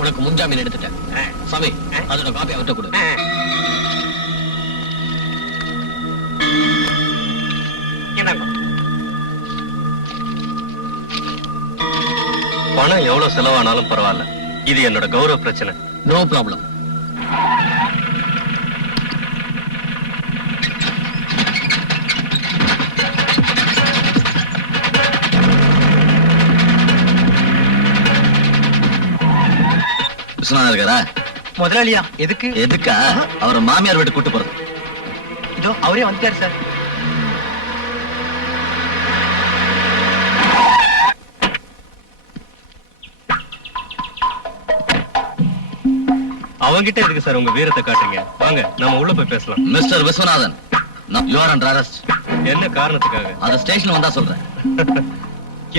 உனக்கு முன்ஜாமீன் எடுத்துட்டேன். சாமி, அதோட காப்பி அவர்கிட்ட கொடு. பணம் எவ்வளவு செலவானாலும் பரவாயில்ல, இது என்னோட கௌரவ பிரச்சனை. No problem. விஸ்வநாதன் இருக்காரா? முதலாளியா? எதுக்கு? எதுக்கா? அவரை மாமியார் வீட்டு கூட்டு போறது. இதோ அவரே வந்துட்டாரு சார். அவங்கிட்ட இருக்கு சார் உங்க வீரத்தை காட்டுறீங்க. வாங்க நாம உள்ள போய் பேசலாம். Mister Viswanathan, you are under arrest. என்ன காரணத்துக்காக? அந்த ஸ்டேஷன் வந்தா சொல்றேன்.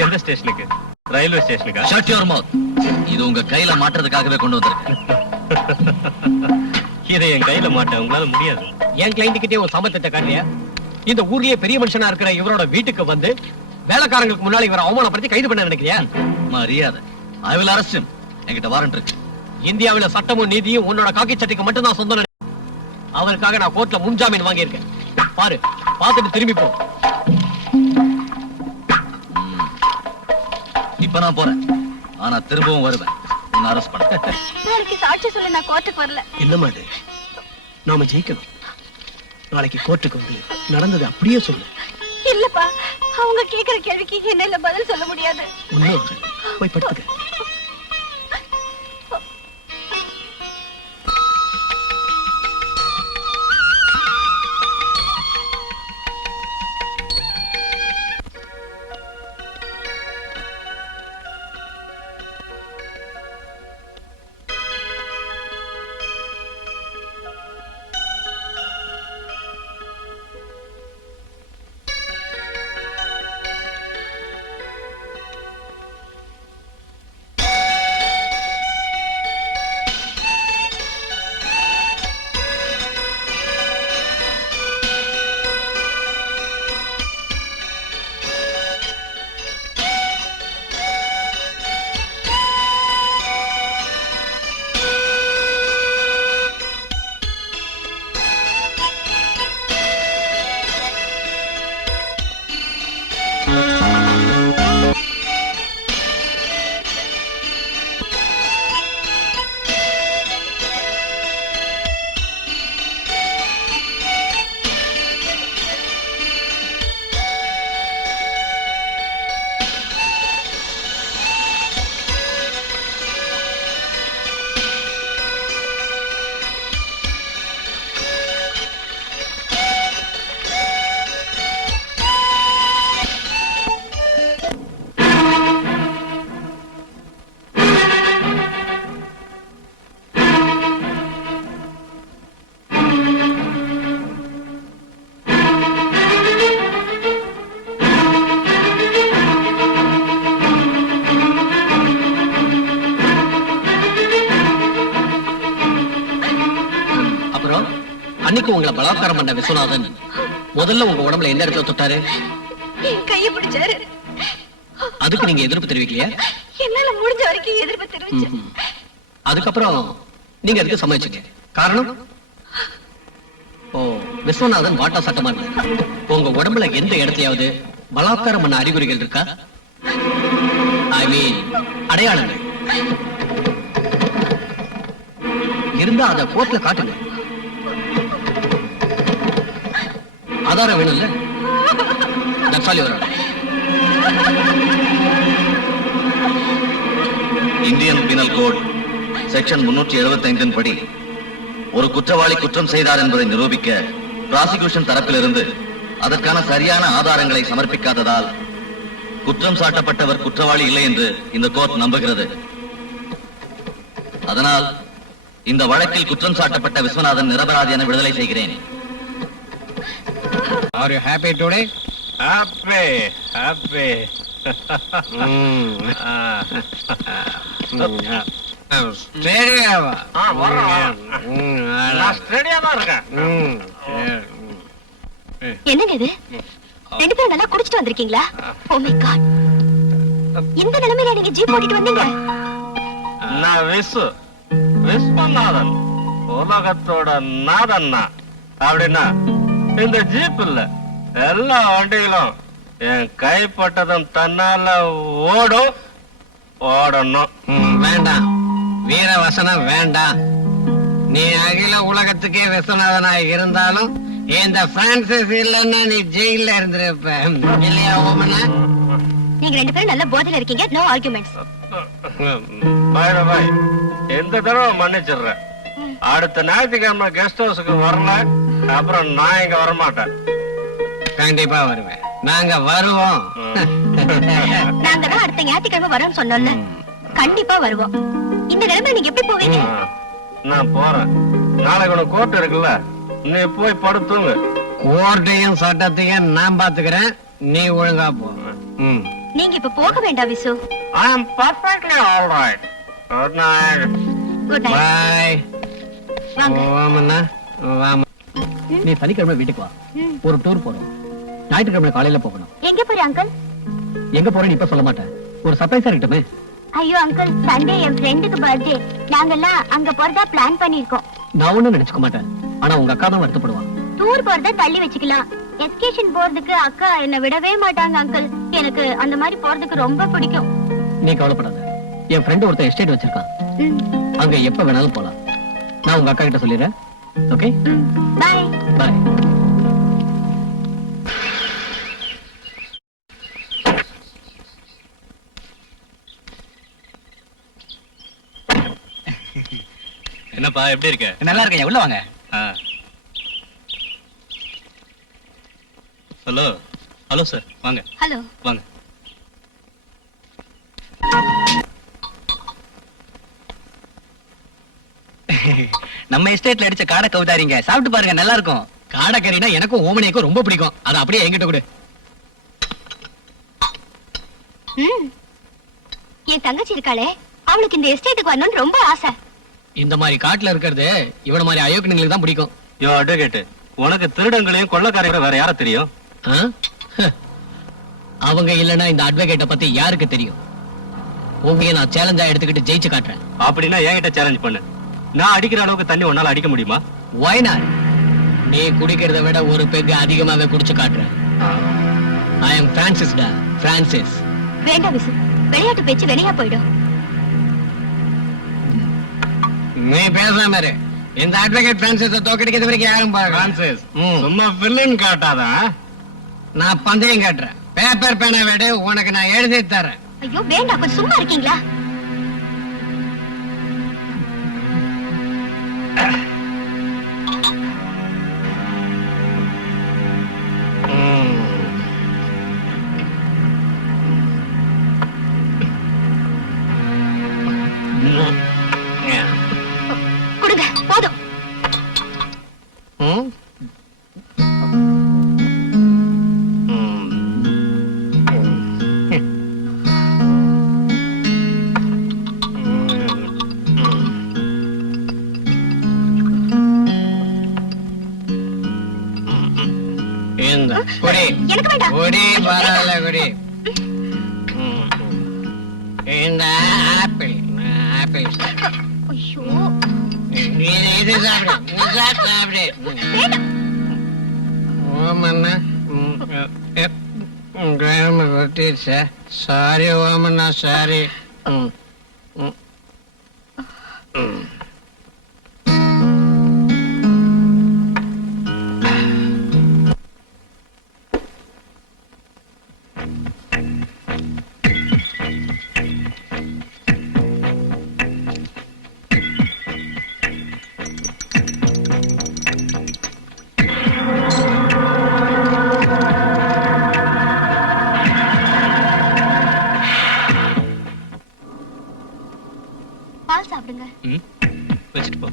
எந்த ஸ்டேஷனுக்கு? ரயில்வே ஸ்டேஷனுக்கா? Shut your mouth. இது உங்க கையில மாட்டுறதுக்காகவே கொண்டு வந்திருக்கேன். இதை என் கையில மாட்ட உங்களால முடியாது. என் கிளைண்ட் கிட்டே ஒரு சம்பந்தத்தை காட்டியா? இந்த ஊர்லயே பெரிய மனுஷனா இருக்கிற இவரோட வீட்டுக்கு வந்து வேலைக்காரங்களுக்கு முன்னாடி இவரை அவமானப்படுத்தி கைது பண்ண நினைக்கிறியா? மரியாதை. I will arrest him. என்கிட்ட வாரண்ட் இருக்கு. இந்தியாவில சட்டமும் நீதியும் உன்னோட காக்கி சட்டைக்கு மட்டும் தான் சொந்தம். அவருக்காக நான் கோர்ட்ல முன்ஜாமீன் வாங்கியிருக்கேன். பாரு, பார்த்துட்டு திரும்பி போ. இப்ப நான் போறேன், ஆனா திரும்பவும் வருவேன். உன்னை அரெஸ்ட் பண்ண. நாளைக்கு சாட்சி சொல்ல நான் கோர்ட்டுக்கு வரல. என்னமா இது? நாம ஜெயிக்கணும். நாளைக்கு கோர்ட்டுக்கு வந்து நடந்தது அப்படியே சொல்லு. இல்லப்பா, அவங்க கேக்குற கேள்விக்கு என்னால பதில் சொல்ல முடியாது. ஒண்ணும் போய் படுத்துக்க. அன்னைக்கு உங்களை பலாத்காரம் பண்ண விஸ்வநாதன் முதல்ல உங்க உடம்புல எந்த இடத்துல தொட்டாரு? கையை பிடிச்சாரு. அதுக்கு நீங்க எதிர்ப்பு தெரிவிக்கலையா? என்னால முடிஞ்ச வரைக்கும் எதிர்ப்பு தெரிவிச்சேன். அதுக்கப்புறம் நீங்க அதுக்கு சம்மதிச்சீங்க. காரணம்? விஸ்வநாதன் வாட்டா சட்டமா இருக்கு. உங்க உடம்புல எந்த இடத்துலயாவது பலாத்காரம் பண்ண அறிகுறிகள் இருக்கா? ஐ மீன் அடையாளங்கள் இருந்தா அத கோர்ட்ல காட்டுங்க. ஆதாரம் வேணும்ல? இந்தியன் பீனல் கோட் செக்ஷன் 375 படி ஒரு குற்றவாளி குற்றம் செய்தார் என்பதை நிரூபிக்க பிராசிகியூஷன் தரப்பிலிருந்து அதற்கான சரியான ஆதாரங்களை சமர்ப்பிக்காததால் குற்றம் சாட்டப்பட்டவர் குற்றவாளி இல்லை என்று இந்த கோர்ட் நம்புகிறது. அதனால் இந்த வழக்கில் குற்றம் சாட்டப்பட்ட விஸ்வநாதன் நிரபராதி என விடுதலை செய்கிறேன். Are you happy today? Happy, happy. என்னங்க இது? ரெண்டு பேரும் நல்லா குடிச்சிட்டு வந்திருக்கீங்களா? Oh my God. இந்த நிலைமையில நீங்க ஜீப் ஓட்டிட்டு வந்தீங்க? நான் விஸ்வநாதன் உலகத்தோட நாதன்னா. அப்படின்னா இந்த ஜீப் இல்ல, எல்லா வண்டிகளும் என் கைப்பட்டதும் தன்னால ஓடணும். வேண்டாம், வீர வசனம் வேண்டாம். நீ அகில உலகத்துக்கே விஸ்வநாதனாய் இருந்தாலும் இந்த பிரான்சிஸ் இல்லன்னா நீ ஜெயில இருந்திருப்ப இல்லையா ஓமனா? நீங்க 2 பேரும் நல்ல போதையில இருக்கீங்க. No arguments. பாய் எந்த தடவை மன்னிச்சிடுறேன். அடுத்த ஞாயிற்றுக்கிழமை கெஸ்ட் ஹவுஸுக்கு வரல, அப்புறம் நான் இங்க வரமாட்டேன். கண்டிப்பா வருவேன், நாங்க வருவோம். நாங்க தான் அடுத்த ஞாயிற்றுக்கிழமை வரோம்னு சொன்னோம்ல, கண்டிப்பா வருவோம். இந்த நிலைமை நீங்க எப்படி போவீங்க? நான் போறேன். நாளைக்கு உனக்கு கோர்ட் இருக்குல்ல, நீ போய் படுத்துங்க. கோர்ட்டையும் சட்டத்தையும் நான் பாத்துக்கிறேன், நீ ஒழுங்கா போ. நீங்க இப்ப போக வேண்டாம் Visu. I am perfectly all right. Good night. Good night. Bye. வாங்க. ஓமனா வாமா. நீ சனிக்கிழமை வீட்டுக்கு வா, ஒரு டூர் போறோம். ஞாயிற்றுக்கிழமை காலையில போகணும். எங்க போறீங்க அங்கிள்? எங்க போறேன்னு இப்ப சொல்ல மாட்டேன், ஒரு சர்ப்ரைஸா இருக்கட்டுமே. ஐயோ அங்கிள், சண்டே என் ஃப்ரெண்டுக்கு பர்த்டே. நாங்கெல்லாம் அங்க போறதா பிளான் பண்ணிருக்கோம். நான் ஒண்ணும் நினைச்சுக்க மாட்டேன், ஆனா உங்க அக்கா தான் வருத்தப்படுவான். டூர் போறத தள்ளி வச்சுக்கலாம். எஸ்கேஷன் போறதுக்கு அக்கா என்ன விடவே மாட்டாங்க அங்கிள். எனக்கு அந்த மாதிரி போறதுக்கு ரொம்ப பிடிக்கும். நீ கவலைப்படாத, என் ஃப்ரெண்ட் ஒருத்தன் எஸ்டேட் வச்சிருக்கான், அங்க எப்ப வேணாலும் போலாம். நான் உங்க அக்கா கிட்ட சொல்லிடுறேன். Okay, bye. பாய். என்னப்பா எப்படி இருக்க? நல்லா இருக்கேன், உள்ள வாங்க. ஹலோ ஹலோ சார், வாங்க ஹலோ. வாங்க. நம்ம எஸ்டேட்ல அடிச்ச காடை கவுதாரிங்க, சாப்பிட்டு பாருங்க, நல்லா இருக்கும். காடைக்கறினா எனக்கும் ஓமனைக்கும் ரொம்ப பிடிக்கும், அதை அப்படியே என்கிட்ட கொடு. என் தங்கச்சி இருக்காளே, அவளுக்கு இந்த எஸ்டேட்டுக்கு வரணும்னு ரொம்ப ஆசை. இந்த மாதிரி காட்டுல இருக்கிறது இவன மாதிரி அயோக்கியங்களுக்கு தான் பிடிக்கும். யோ அட்வொகேட், உனக்கு திருடங்களையும் கொள்ளக்காரங்களையும் வேற யார தெரியும்? ஆ? அவங்க இல்லனா இந்த அட்வொகேட்ட பத்தி யாருக்கு தெரியும்? உங்க நான் சேலஞ்சா எடுத்துக்கிட்டு ஜெயிச்சு காட்டுறேன். அப்படின்னா என்கிட்ட சேலஞ்ச் பண்ணு. நான் அடிக்கிற அளவுக்கு தண்ணி உன்னால அடிக்க முடியுமா? Why not? நீ குடிக்கிறத விட ஒரு பெக் அதிகமாவே குடிச்சு காட்டுறேன். I am Francis டா, Francis. வேண்டாம் விசு, விளையாட்டு பேச்சு வெளியா போயிடும். நீ பேசாம இரு. இந்த அட்வொகேட் பிரான்சிஸ தோக்கடிக்கிறது வரைக்கும் யாரும் பாருங்க. பிரான்சிஸ், சும்மா வில்லன் காட்டாதா? நான் பந்தயம் காட்டுறேன். பேப்பர் பேனா விட உனக்கு நான் எழுதி தரேன். ஐயோ வேண்டாம், கொஞ்சம் சும்மா இருக்கீங்களா? கொடுங்க, போதும். ம்? இந்த குடி. எனக்கு வேண்டாம். குடி, பரவாயில்ல குடி. இந்த ஆப்பிள் ஆப்பிள் ஐயோ இது சாப்பிடு, இது சாப்பிடு. வேண்டாம். ஓமண்ணா கிராம கொட்டிடுச்சா? Sorry ஓமண்ணா, sorry. பால் சாப்பிடுங்க. வச்சுட்டு போ.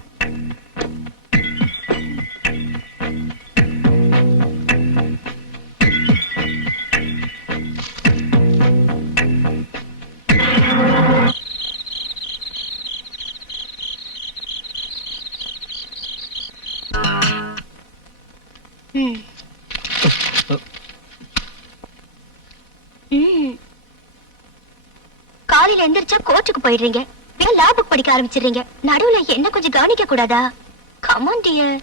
காலையில எந்திரிச்சா கோச்சுக்கு போயிடுறீங்க. லா புக் படிக்க ஆரம்பிச்சிடுறீங்க. நடுவுல என்ன கொஞ்சம் கவனிக்க கூடாதா? Come on dear.